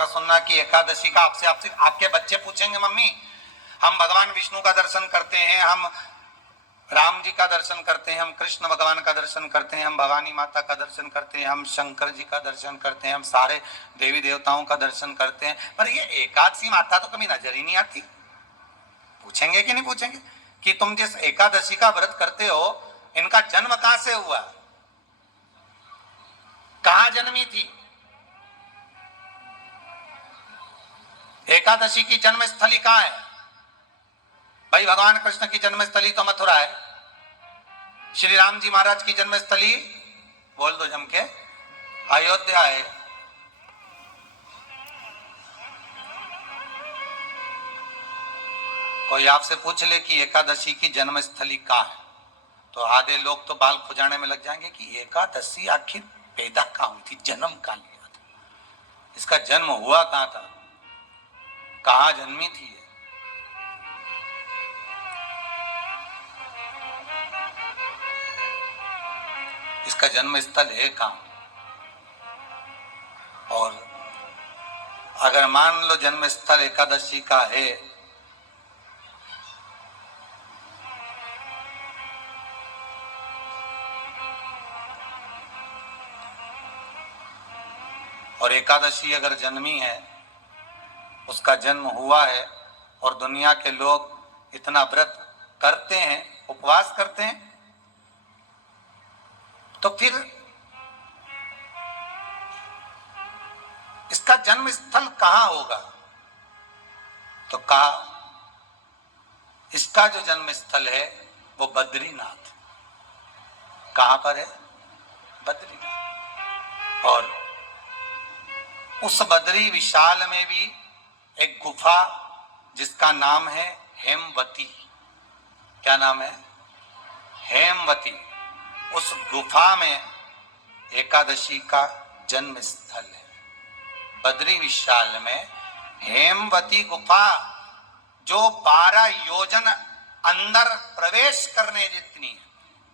कथा सुनना कि एकादशी का आपसे आपसे आपके बच्चे पूछेंगे, मम्मी हम भगवान विष्णु का दर्शन करते हैं, हम राम जी का दर्शन करते हैं, हम कृष्ण भगवान का दर्शन करते हैं, हम भवानी माता का दर्शन करते हैं, हम शंकर जी का दर्शन करते हैं, हम सारे देवी देवताओं का दर्शन करते हैं, पर ये एकादशी माता तो कभी नजर ही नहीं आती। पूछेंगे कि नहीं पूछेंगे कि तुम जिस एकादशी का व्रत करते हो इनका जन्म कहां से हुआ, कहां जन्मी थी? एकादशी की जन्मस्थली कहां है? भाई भगवान कृष्ण की जन्मस्थली तो मथुरा है, श्री राम जी महाराज की जन्मस्थली बोल दो जम के अयोध्या है। कोई आपसे पूछ ले कि एकादशी की जन्मस्थली कहां है तो आधे लोग तो बाल खुजाने में लग जाएंगे कि एकादशी आखिर पैदा कहां हुई थी, जन्म कहां लिया था, इसका जन्म हुआ कहां था, कहां जन्मी थी ये? इसका जन्म स्थल है कहां? और अगर मान लो जन्म स्थल एकादशी का है और एकादशी अगर जन्मी है, उसका जन्म हुआ है और दुनिया के लोग इतना व्रत करते हैं, उपवास करते हैं, तो फिर इसका जन्म स्थल कहां होगा? तो कहा इसका जो जन्म स्थल है वो बद्रीनाथ। कहां पर है? बद्रीनाथ। और उस बद्री विशाल में भी एक गुफा जिसका नाम है हेमवती। क्या नाम है? हेमवती। उस गुफा में एकादशी का जन्म स्थल है। बद्री विशाल में हेमवती गुफा जो 12 योजन अंदर प्रवेश करने जितनी है,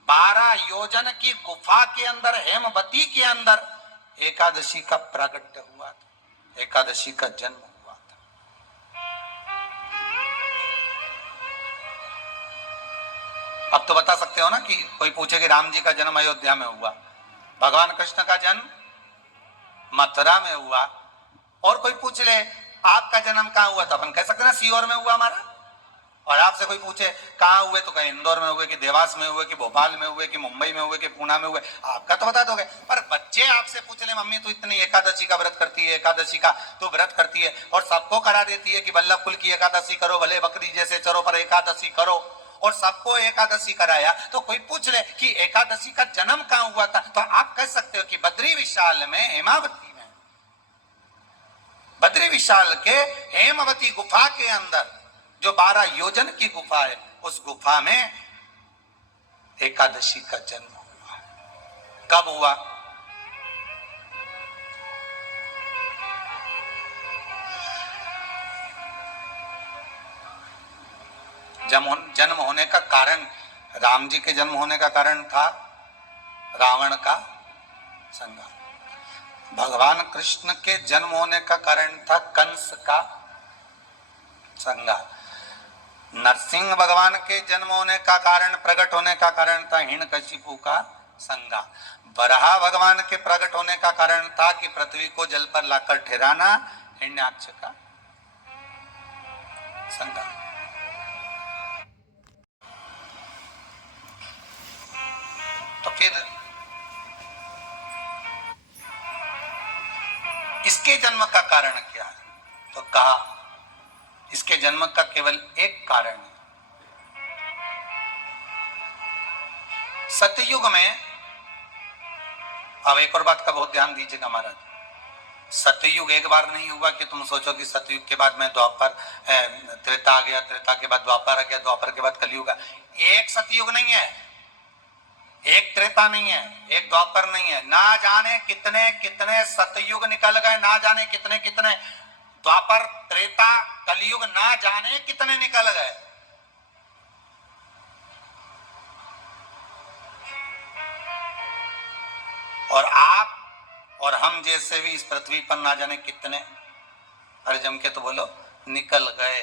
12 योजन की गुफा के अंदर, हेमवती के अंदर एकादशी का प्रागट्य हुआ था, एकादशी का जन्म हुआ था। अब तो बता सकते हो ना कि कोई पूछे कि राम जी का जन्म अयोध्या में हुआ, भगवान कृष्ण का जन्म मथुरा में हुआ, और कोई पूछ ले आपका जन्म कहां हुआ, तो अपन कह सकते ना सीहोर में हुआ हमारा। और आपसे कोई पूछे कहां हुए तो कहीं इंदौर में हुए कि देवास में हुए कि भोपाल में हुए कि मुंबई में हुए कि पूना में हुए, आपका तो बता दोगे। पर बच्चे आपसे पूछ ले मम्मी तू इतनी एकादशी का व्रत करती है, एकादशी का तू व्रत करती है और सबको करा देती है कि वल्लभ कुल की एकादशी करो, भले बकरी जैसे चरो पर एकादशी करो, और सबको एकादशी कराया, तो कोई पूछ ले कि एकादशी का जन्म कहां हुआ था, तो आप कह सकते हो कि बद्री विशाल में, हेमावती में, बद्री विशाल के हेमवती गुफा के अंदर जो 12 योजन की गुफा है, उस गुफा में एकादशी का जन्म हुआ। कब हुआ? जन्म होने का कारण, राम जी के जन्म होने का कारण था रावण का संहार। भगवान कृष्ण के जन्म होने का कारण था कंस का संहार। नरसिंह भगवान के जन्म होने का कारण, प्रकट होने का कारण था हिरण्यकशिपु का संहार। वराह भगवान के प्रकट होने का कारण था कि पृथ्वी को जल पर लाकर ठहराना, हिरण्याक्ष का संहार। तो फिर इसके जन्म का कारण क्या है? तो कहा इसके जन्म का केवल एक कारण है। सतयुग में, अब एक और बात का बहुत ध्यान दीजिएगा महाराज, सतयुग एक बार नहीं हुआ कि तुम सोचो कि सतयुग के बाद में द्वापर, त्रेता आ गया, त्रेता के बाद द्वापर आ गया, द्वापर के बाद कलयुग। एक सतयुग नहीं है, एक त्रेता नहीं है, एक द्वापर नहीं है, ना जाने कितने कितने सतयुग निकल गए, ना जाने कितने कितने द्वापर, त्रेता, कलयुग, ना जाने कितने निकल गए। और आप और हम जैसे भी इस पृथ्वी पर ना जाने कितने अरे जम के तो बोलो, निकल गए।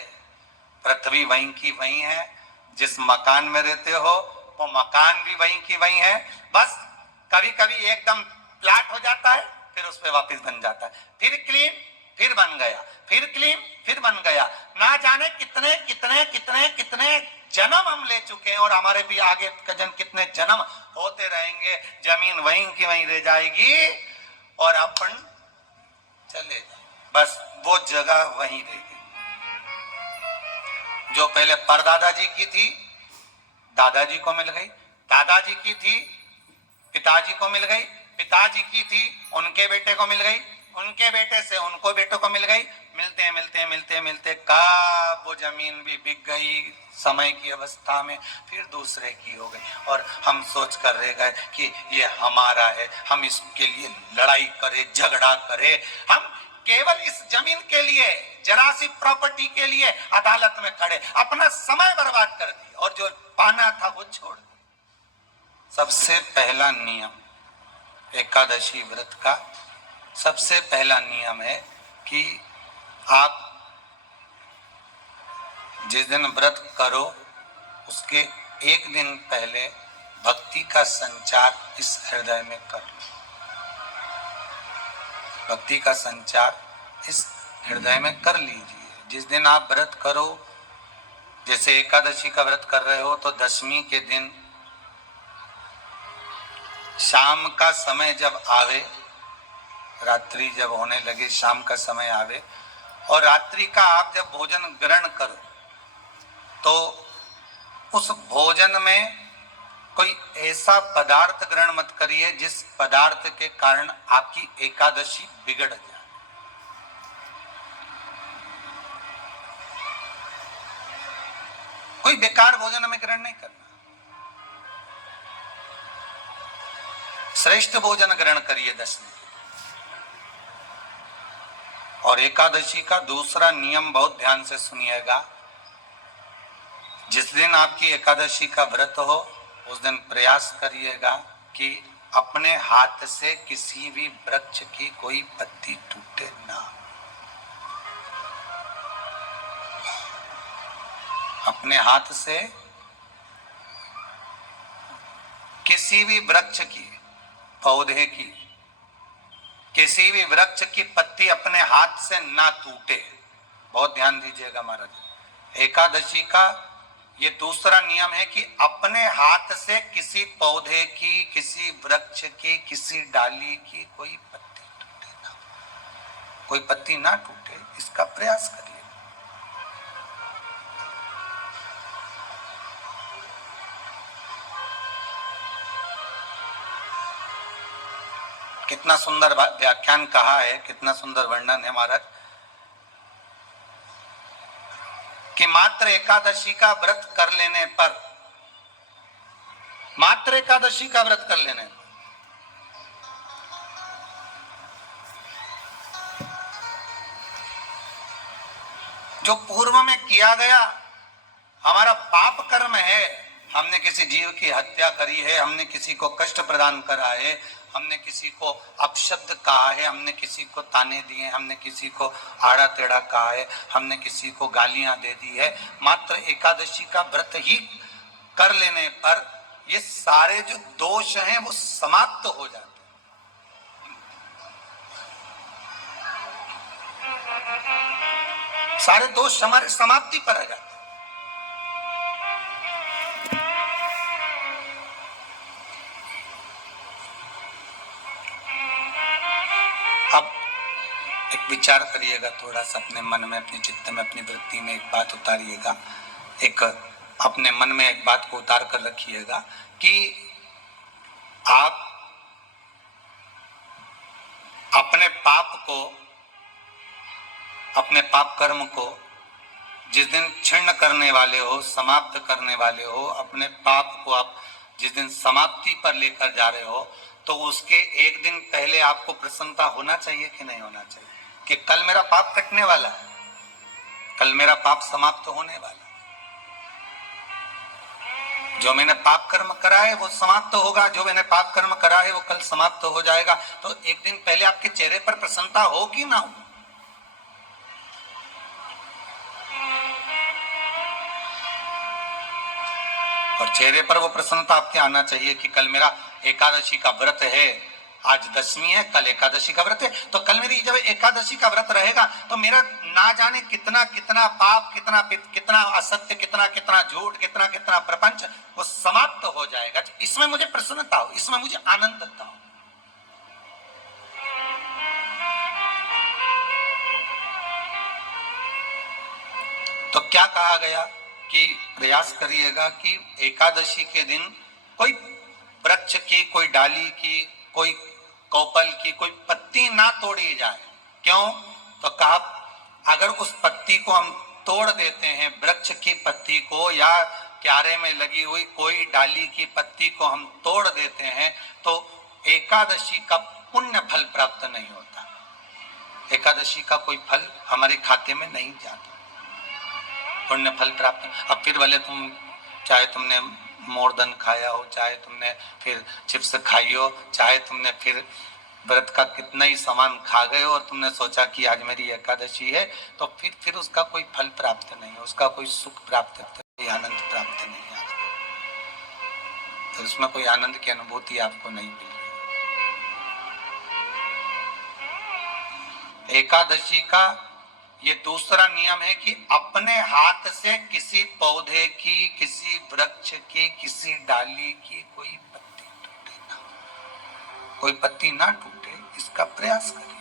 पृथ्वी वहीं की वहीं है, जिस मकान में रहते हो वो मकान भी वहीं की वहीं है। बस कभी कभी एकदम फ्लैट हो जाता है, फिर उस पर वापस बन जाता है, फिर क्लीन, फिर बन गया, फिर क्लीन, फिर बन गया। ना जाने कितने कितने कितने कितने जन्म हम ले चुके हैं, और हमारे भी आगे का जन्म कितने जन्म होते रहेंगे। जमीन वहीं की वहीं रह जाएगी और अपन चले जाए, बस वो जगह वहीं रहेगी। जो पहले परदादाजी की थी दादाजी को मिल गई, दादाजी की थी पिताजी को मिल गई, पिताजी की थी उनके बेटे को मिल गई, उनके बेटे से उनको बेटों को मिल गई। मिलते मिलते मिलते मिलते कब वो जमीन भी बिक गई समय की अवस्था में, फिर दूसरे की हो गई, और हम सोच कर रह गए कि ये हमारा है, हम इसके लिए लड़ाई करें, झगड़ा करें। हम केवल इस जमीन के लिए, जरा सी प्रॉपर्टी के लिए अदालत में खड़े, अपना समय बर्बाद कर दिया, और जो पाना था वो छोड़ दिया। सबसे पहला नियम एकादशी व्रत का, सबसे पहला नियम है कि आप जिस दिन व्रत करो उसके एक दिन पहले भक्ति का संचार इस हृदय में कर लो। भक्ति का संचार इस हृदय में कर लीजिए। जिस दिन आप व्रत करो, जैसे एकादशी का व्रत कर रहे हो, तो दशमी के दिन शाम का समय जब आवे, रात्रि जब होने लगे, शाम का समय आवे, और रात्रि का आप जब भोजन ग्रहण करो, तो उस भोजन में कोई ऐसा पदार्थ ग्रहण मत करिए जिस पदार्थ के कारण आपकी एकादशी बिगड़ जाए। कोई बेकार भोजन हमें ग्रहण नहीं करना, श्रेष्ठ भोजन ग्रहण करिए दशमी। और एकादशी का दूसरा नियम बहुत ध्यान से सुनिएगा। जिस दिन आपकी एकादशी का व्रत हो उस दिन प्रयास करिएगा कि अपने हाथ से किसी भी वृक्ष की कोई पत्ती टूटे ना। अपने हाथ से किसी भी वृक्ष की, पौधे की, किसी भी वृक्ष की पत्ती अपने हाथ से ना टूटे। बहुत ध्यान दीजिएगा महाराज। एकादशी का ये दूसरा नियम है कि अपने हाथ से किसी पौधे की, किसी वृक्ष की, किसी डाली की कोई पत्ती टूटे ना, कोई पत्ती ना टूटे, इसका प्रयास करिए। कितना सुंदर व्याख्यान कहा है, कितना सुंदर वर्णन है महाराज, कि मात्र एकादशी का व्रत कर लेने पर, मात्र एकादशी का व्रत कर लेने पर जो पूर्व में किया गया हमारा पाप कर्म है, हमने किसी जीव की हत्या करी है, हमने किसी को कष्ट प्रदान करा है, हमने किसी को अपशब्द कहा है, हमने किसी को ताने दिए, हमने किसी को आड़ा टेढ़ा कहा है, हमने किसी को गालियां दे दी है, मात्र एकादशी का व्रत ही कर लेने पर ये सारे जो दोष हैं वो समाप्त हो जाते हैं। सारे दोष हमारे समाप्ति पर आ जाते हैं। अब एक विचार करिएगा थोड़ा सा अपने मन में, अपने चित्त में, अपनी वृत्ति में एक बात उतारिएगा, एक अपने मन में एक बात को उतार कर रखिएगा कि आप अपने पाप को, अपने पाप कर्म को जिस दिन क्षीण करने वाले हो, समाप्त करने वाले हो, अपने पाप को आप जिस दिन समाप्ति पर लेकर जा रहे हो, तो उसके एक दिन पहले आपको प्रसन्नता होना चाहिए कि नहीं होना चाहिए कि कल मेरा पाप कटने वाला है, कल मेरा पाप समाप्त होने वाला है, जो मैंने पाप कर्म करा है वो समाप्त होगा, जो मैंने पाप कर्म करा है वो कल समाप्त हो जाएगा। तो एक दिन पहले आपके चेहरे पर प्रसन्नता हो कि ना हो? और चेहरे पर वो प्रसन्नता आपके आना चाहिए कि कल मेरा एकादशी का व्रत है, आज दशमी है, कल एकादशी का व्रत है, तो कल मेरी जब एकादशी का व्रत रहेगा तो मेरा ना जाने कितना कितना पाप, कितना कितना असत्य, कितना कितना झूठ, कितना कितना प्रपंच वो समाप्त हो जाएगा। इसमें मुझे प्रसन्नता हो, इसमें मुझे आनंदता हो। तो क्या कहा गया कि प्रयास करिएगा कि एकादशी के दिन कोई वृक्ष की, कोई डाली की, कोई कोपल की कोई पत्ती ना तोड़ी जाए। क्यों? तो कहा अगर उस पत्ती को हम तोड़ देते हैं, वृक्ष की पत्ती को या क्यारे में लगी हुई कोई डाली की पत्ती को हम तोड़ देते हैं तो एकादशी का पुण्य फल प्राप्त नहीं होता, एकादशी का कोई फल हमारे खाते में नहीं जाता, पुण्य फल प्राप्त। अब फिर भले तुम चाहे तुमने मोरदन खाया हो, चाहे तुमने फिर चिप्स खाई हो, चाहे तुमने फिर व्रत का कितना ही सामान खा गए हो और तुमने सोचा कि आज मेरी एकादशी है, तो फिर उसका कोई फल प्राप्त नहीं है, उसका कोई सुख प्राप्त नहीं, आनंद प्राप्त नहीं है आपको, तो उसमें कोई आनंद की अनुभूति आपको नहीं मिल रही। एकादशी का ये दूसरा नियम है कि अपने हाथ से किसी पौधे की, किसी वृक्ष की, किसी डाली की कोई पत्ती टूटे ना, कोई पत्ती ना टूटे, इसका प्रयास करिए।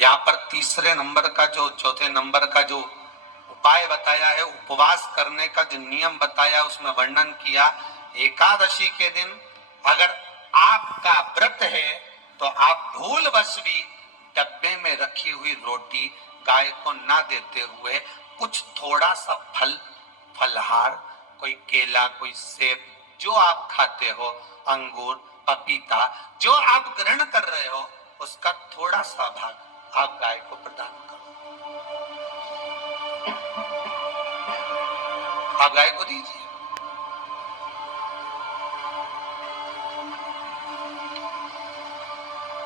यहाँ पर तीसरे नंबर का जो, चौथे नंबर का जो उपाय बताया है, उपवास करने का जो नियम बताया, उसमें वर्णन किया एकादशी के दिन अगर आपका व्रत है तो आप भूलवश भी डब्बे में रखी हुई रोटी गाय को ना देते हुए कुछ थोड़ा सा फल, फलहार, कोई केला, कोई सेब, जो आप खाते हो, अंगूर, पपीता, जो आप ग्रहण कर रहे हो, उसका थोड़ा सा भाग आप गाय को प्रदान करो, आप गाय को दीजिए।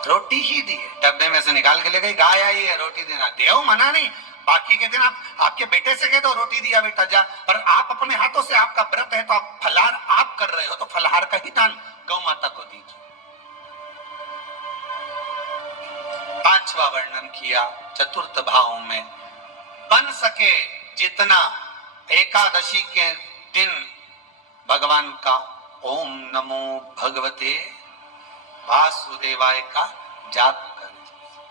रोटी ही दी है, डब्बे में से निकाल के ले गई, गाय आई है, रोटी देना, देव मना नहीं, बाकी के दिन आप आपके बेटे से कह दो रोटी दिया बेटा जा, पर आप अपने हाथों से, आपका व्रत है तो आप फलाहार आप कर रहे हो, तो फलाहार का ही दान गौ माता को दीजिए। पांचवा वर्णन किया चतुर्थ भाव में, बन सके जितना एकादशी के दिन भगवान का ओम नमो भगवते वासुदेवाय का जाप करें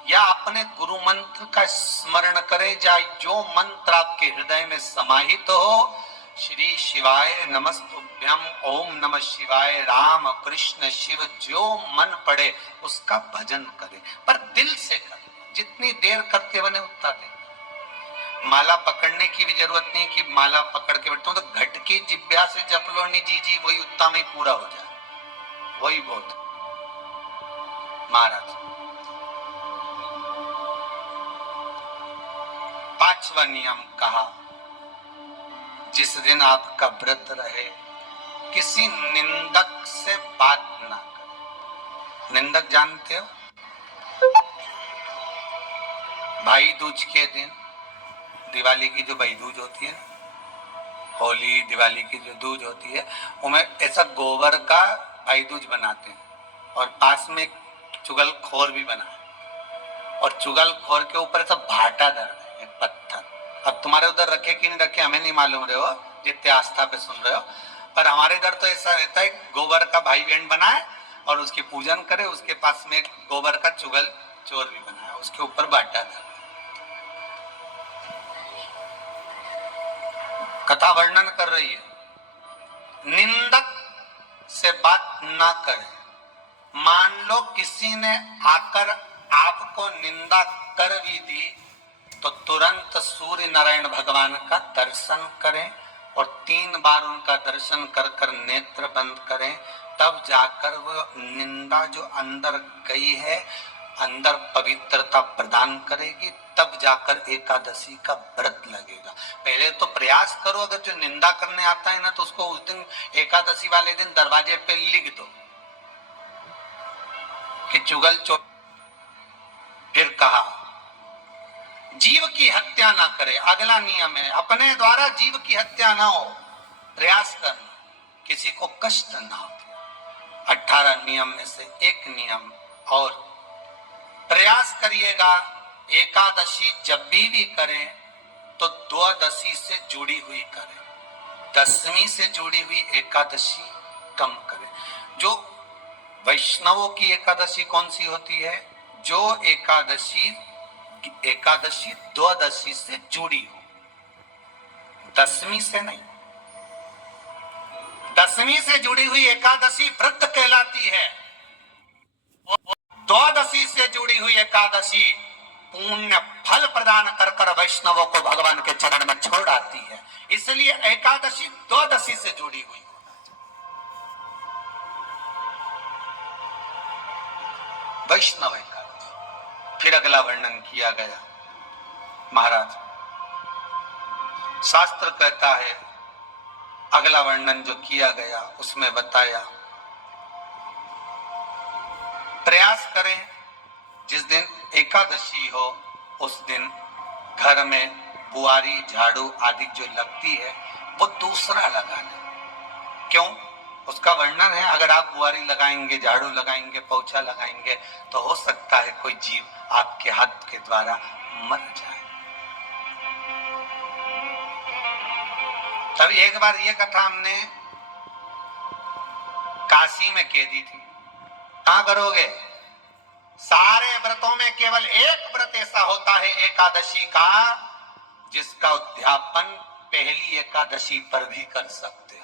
या अपने गुरु मंत्र का स्मरण करें, या जो मंत्र आपके हृदय में समाहित हो, श्री शिवाय नमस्तुभ्यम, ओम नमः शिवाय, राम कृष्ण शिव, जो मन पड़े उसका भजन करें, पर दिल से करें, जितनी देर करते बने उतना देर। माला पकड़ने की भी जरूरत नहीं कि माला पकड़ के बैठता हूं तो घट की जिब्या से जप लो, नहीं जी वही उतना में पूरा हो जाए, वही बहुत। महाराज पांचवा नियम कहा, जिस दिन आपका व्रत रहे किसी निंदक से बात ना करें। निंदक जानते हो? भाई दूज के दिन, दिवाली की जो भाई दूज होती है, होली दिवाली की जो दूज होती है, उनमें ऐसा गोबर का भाई दूज बनाते हैं और पास में चुगल खोर भी बना है और चुगल खोर के ऊपर ऐसा भाटा दर है, एक पत्थर। अब तुम्हारे उधर रखे कि नहीं रखे हमें नहीं मालूम रहे हो, जितने आस्था पे सुन रहे हो, पर हमारे इधर तो ऐसा रहता है, गोबर का भाई बहन बनाए और उसकी पूजन करे, उसके पास में एक गोबर का चुगल चोर भी बनाया, उसके ऊपर भाटा दर। कथा वर्णन कर रही है, निंदक से बात ना करें। मान लो किसी ने आकर आपको निंदा कर भी दी तो तुरंत सूर्य नारायण भगवान का दर्शन करें और 3 बार उनका दर्शन कर कर नेत्र बंद करें, तब जाकर वो निंदा जो अंदर गई है, अंदर पवित्रता प्रदान करेगी, तब जाकर एकादशी का व्रत लगेगा। पहले तो प्रयास करो, अगर जो निंदा करने आता है ना तो उसको उस दिन एकादशी वाले दिन दरवाजे पे लिख दो कि चुगल चोर। फिर कहा जीव की हत्या ना करे। अगला नियम है, अपने द्वारा जीव की हत्या ना हो, प्रयास करना, किसी को कष्ट ना हो। 18 नियम में से एक नियम और, प्रयास करिएगा एकादशी जब भी करें तो द्वादशी से जुड़ी हुई करें, दसवीं से जुड़ी हुई एकादशी कम करें। जो वैष्णवों की एकादशी कौन सी होती है? जो एकादशी द्वादशी से जुड़ी हो, दसवीं से नहीं। दसवीं से जुड़ी हुई एकादशी व्रत कहलाती है। द्वादशी से जुड़ी हुई एकादशी पुण्य फल प्रदान कर कर वैष्णवों को भगवान के चरण में छोड़ आती है। इसलिए एकादशी द्वादशी से जुड़ी हुई वैष्णव एकादशी। फिर अगला वर्णन किया गया। महाराज शास्त्र कहता है, अगला वर्णन जो किया गया उसमें बताया, प्रयास करें जिस दिन एकादशी हो उस दिन घर में बुआरी झाड़ू आदि जो लगती है वो दूसरा लगा ले। क्यों? उसका वर्णन है, अगर आप बुआरी लगाएंगे, झाड़ू लगाएंगे, पोछा लगाएंगे तो हो सकता है कोई जीव आपके हाथ के द्वारा मर जाए। तभी एक बार ये कथा हमने काशी में कह दी थी। कहां करोगे? सारे व्रतों में केवल एक व्रत ऐसा होता है एकादशी का, जिसका उद्यापन पहली एकादशी पर भी कर सकते हो।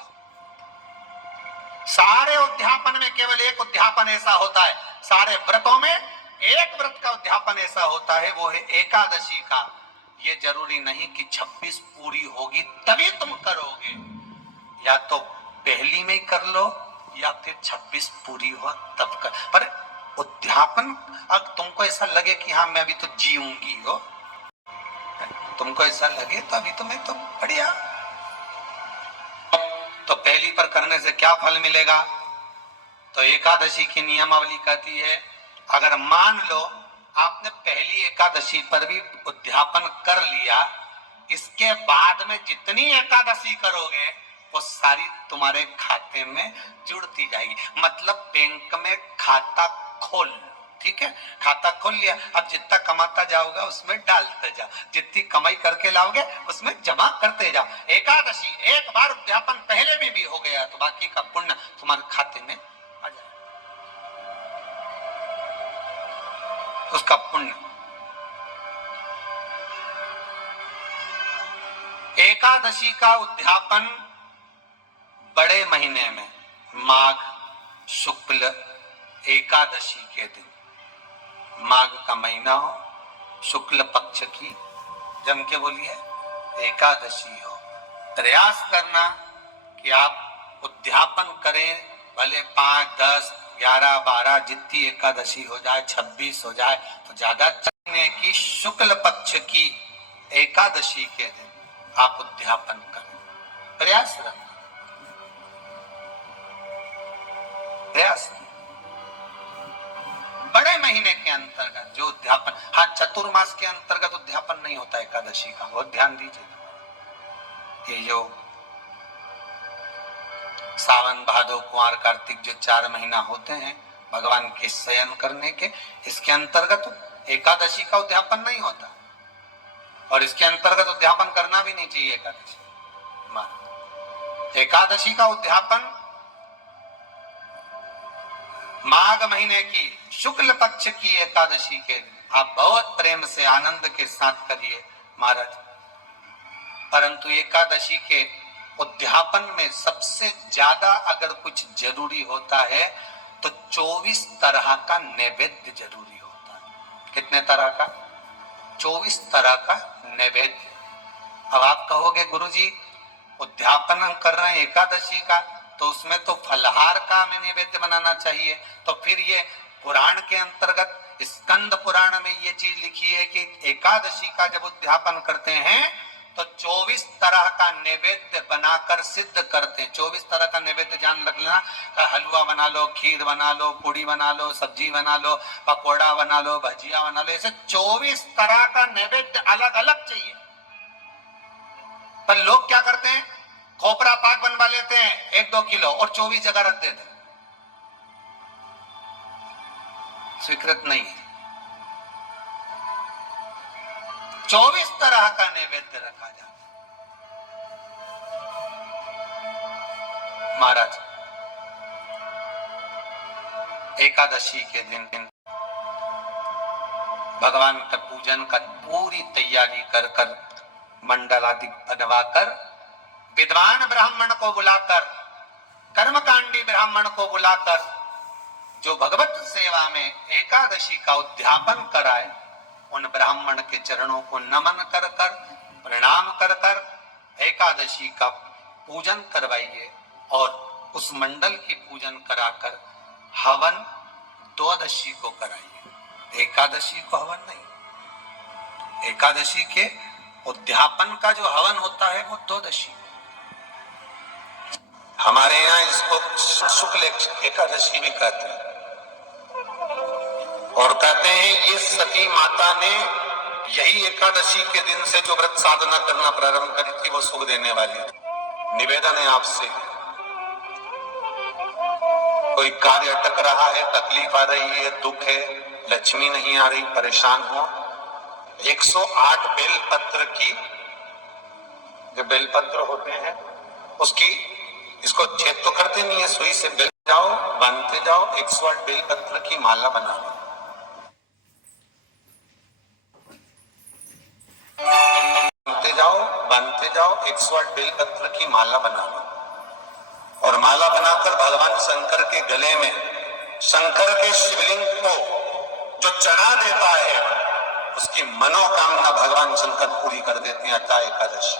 सारे उद्यापन में केवल एक उद्यापन ऐसा होता है, सारे व्रतों में एक व्रत का उद्यापन ऐसा होता है, वो है एकादशी का। ये जरूरी नहीं कि 26 पूरी होगी तभी तुम करोगे, या तो पहली में कर लो या फिर 26 पूरी हो तब कर। पर उद्यापन, अब तुमको ऐसा लगे कि हाँ मैं अभी तो जीऊंगी हो, तुमको ऐसा लगे तो अभी तो मैं तो बढ़िया, तो पहली पर करने से क्या फल मिलेगा? तो एकादशी की नियमावली कहती है, अगर मान लो आपने पहली एकादशी पर भी उद्यापन कर लिया, इसके बाद में जितनी एकादशी करोगे वो सारी तुम्हारे खाते में जुड़ती जाएगी। मतलब बैंक में खाता खोल, ठीक है, खाता खोल लिया, अब जितना कमाता जाओगे उसमें डालते जाओ, जितनी कमाई करके लाओगे उसमें जमा करते जाओ। एकादशी एक बार उद्यापन पहले में भी हो गया तो बाकी का पुण्य तुम्हारे खाते में आ जाए, उसका पुण्य। एकादशी का उद्यापन बड़े महीने में माघ शुक्ल एकादशी के दिन, माघ का महीना हो, शुक्ल पक्ष की, जम के बोलिए, एकादशी हो, प्रयास करना कि आप उद्यापन करें, भले 5, 10, 11, 12 जितनी एकादशी हो जाए, 26 हो जाए तो ज्यादा चाहिए कि शुक्ल पक्ष की एकादशी के दिन आप उद्यापन करें। प्रयास रखना, प्रयास। बड़े महीने के अंतर्गत जो उद्यापन, हाँ चतुर्मास के अंतर्गत उद्यापन नहीं होता एकादशी का, बहुत ध्यान दीजिए। ये जो सावन भादो कुंवर कार्तिक जो 4 महीना होते हैं भगवान के शयन करने के, इसके अंतर्गत एकादशी का उद्यापन नहीं होता, और इसके अंतर्गत उद्यापन करना भी नहीं चाहिए एकादशी। एकादशी का उद्यापन माघ महीने की शुक्ल पक्ष की एकादशी के आप बहुत प्रेम से आनंद के साथ करिए महाराज। परंतु एकादशी के उद्यापन में सबसे ज्यादा अगर कुछ जरूरी होता है तो 24 तरह का नैवेद्य जरूरी होता है। कितने तरह का? 24 तरह का नैवेद्य। अब आप कहोगे गुरुजी उद्यापन हम कर रहे हैं एकादशी का, तो उसमें तो फलहार का हमें नैवेद्य बनाना चाहिए। तो फिर ये पुराण के अंतर्गत स्कंद पुराण में ये चीज लिखी है कि एकादशी का जब उद्यापन करते हैं तो 24 तरह का नैवेद्य बनाकर सिद्ध करते। 24 तरह का नैवेद्य जान रख लेना, हलवा बना लो, खीर बना लो, पूड़ी बना लो, सब्जी बना लो, पकौड़ा बना लो, भजिया बना लो, ऐसे 24 तरह का नैवेद्य अलग अलग चाहिए। पर लोग क्या करते हैं, खोपरा पाक बनवा लेते हैं 1-2 किलो और 24 जगह रख देते। स्वीकृत नहीं है। 24 तरह का नैवेद्य रखा जाता। महाराज एकादशी के दिन भगवान का पूजन का पूरी तैयारी कर कर मंडल आदि बनवाकर विद्वान ब्राह्मण को बुलाकर, कर्मकांडी ब्राह्मण को बुलाकर जो भगवत सेवा में एकादशी का उद्यापन कराए, उन ब्राह्मण के चरणों को नमन कर कर, प्रणाम कर कर एकादशी का पूजन करवाइए और उस मंडल की पूजन कराकर हवन द्वादशी को कराइए। एकादशी को हवन नहीं, एकादशी के उद्यापन का जो हवन होता है वो द्वादशी। हमारे यहाँ इसको शुक्ल एकादशी भी कहते हैं और कहते हैं ये सती माता ने यही एकादशी के दिन से जो व्रत साधना करना प्रारंभ करी थी वो सुख देने वाली। निवेदन है आपसे, कोई कार्य अटक रहा है, तकलीफ आ रही है, दुख है, लक्ष्मी नहीं आ रही, परेशान हो, 108 बेलपत्र की, जो बेलपत्र होते हैं उसकी, इसको छेद तो करते नहीं है, सुई से बेल जाओ, बांधते जाओ, 108 बेलपत्र की माला बना लो, बांधते जाओ 108 बेलपत्र की माला बना लो और माला बनाकर भगवान शंकर के गले में, शंकर के शिवलिंग को जो चढ़ा देता है उसकी मनोकामना भगवान शंकर पूरी कर देते हैं। अतः एकादशी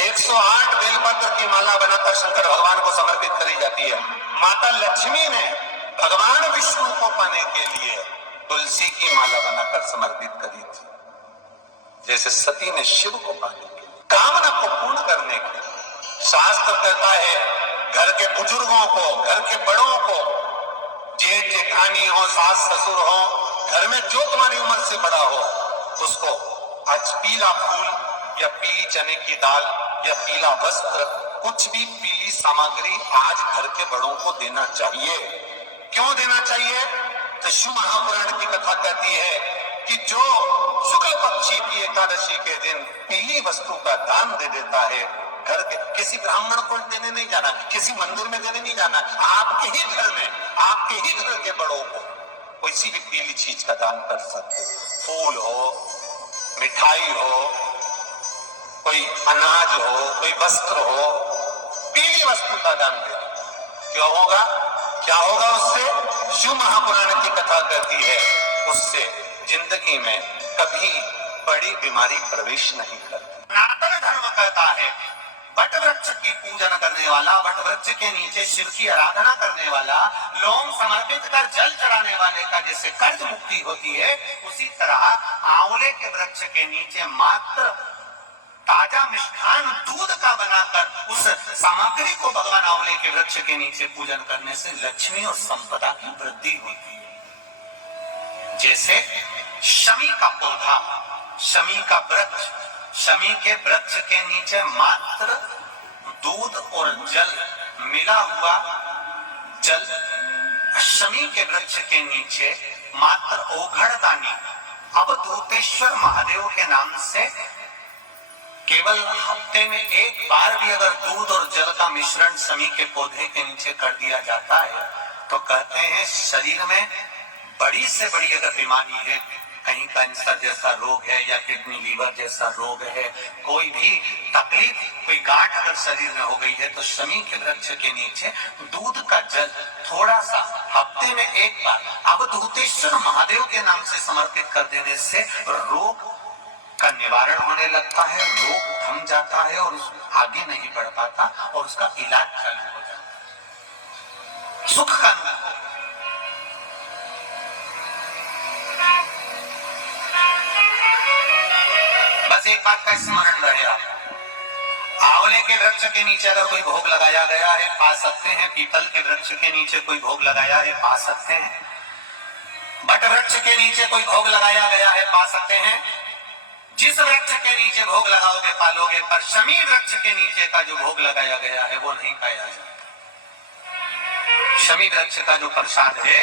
108 बेलपत्र की माला बनाकर शंकर भगवान को समर्पित करी जाती है। माता लक्ष्मी ने भगवान विष्णु को पाने के लिए तुलसी की माला बनाकर समर्पित करी थी, जैसे सती ने शिव को पाने के लिए, कामना को पूर्ण करने के लिए। शास्त्र कहता है घर के बुजुर्गों को, घर के बड़ों को, जेठ जेठानी हो, सास ससुर हो, घर में जो तुम्हारी उम्र से बड़ा हो, उसको आज पीला फूल या पीली चने की दाल या पीला वस्त्र, कुछ भी पीली सामग्री आज घर के बड़ों को देना चाहिए। क्यों देना चाहिए? तो शिव महापुराण की कथा कहती है कि जो शुक्ल पक्षी की एकादशी के दिन पीली वस्तु का दान दे देता है, घर के किसी ब्राह्मण को देने नहीं जाना, किसी मंदिर में देने नहीं जाना, आपके ही घर में, आपके ही घर के बड़ों को किसी भी पीली चीज का दान कर सकते। फूल हो, मिठाई हो, कोई अनाज हो, कोई वस्त्र हो, पीली वस्तु का दान दे। क्यों होगा? क्या होगा उससे? शिव महापुराण की कथा कहती है उससे जिंदगी में कभी बड़ी बीमारी प्रवेश नहीं करती। सनातन धर्म कहता है वट वृक्ष की पूजन करने वाला, वट वृक्ष के नीचे शिव की आराधना करने वाला, लोम समर्पित कर जल चढ़ाने वाले का जैसे कर्ज मुक्ति होती है, उसी तरह आंवले के वृक्ष के नीचे मात्र ताजा मिष्ठान दूध का बनाकर उस सामग्री को भगवान आंवले के वृक्ष के नीचे पूजन करने से लक्ष्मी और संपदा की वृद्धि होती है। जैसे शमी का पौधा, शमी का वृक्ष, शमी के वृक्ष के नीचे मात्र दूध और जल मिला हुआ जल, शमी के वृक्ष के नीचे मात्र ओघड़दानी, अवधूतेश्वर महादेव के नाम से केवल हफ्ते में एक बार भी अगर दूध और जल का मिश्रण शमी के पौधे के नीचे कर दिया जाता है तो कहते हैं शरीर में बड़ी से बड़ी अगर बीमारी है, कहीं कैंसर जैसा रोग है या किडनी लीवर जैसा रोग है, कोई भी तकलीफ, कोई गांठ अगर शरीर में हो गई है, तो शमी के वृक्ष के नीचे दूध का जल थोड़ा सा हफ्ते में एक बार अवधूतेश्वर महादेव के नाम से समर्पित कर देने से रोग का निवारण होने लगता है, रोग थम जाता है और आगे नहीं बढ़ पाता और उसका इलाज चालू हो जाता है। सुख का अनुभव। एक बात का स्मरण रहे आप, आंवले के वृक्ष के नीचे अगर कोई भोग लगाया गया है पा सकते हैं, पीपल के वृक्ष के नीचे कोई भोग लगाया है पा सकते हैं, बट वृक्ष के नीचे कोई भोग लगाया गया है पा सकते हैं। जिस वृक्ष के नीचे भोग लगाओगे पालोगे, पर शमी वृक्ष के नीचे का जो भोग लगाया गया है वो नहीं पाया जाएगा। शमी वृक्ष का जो प्रसाद है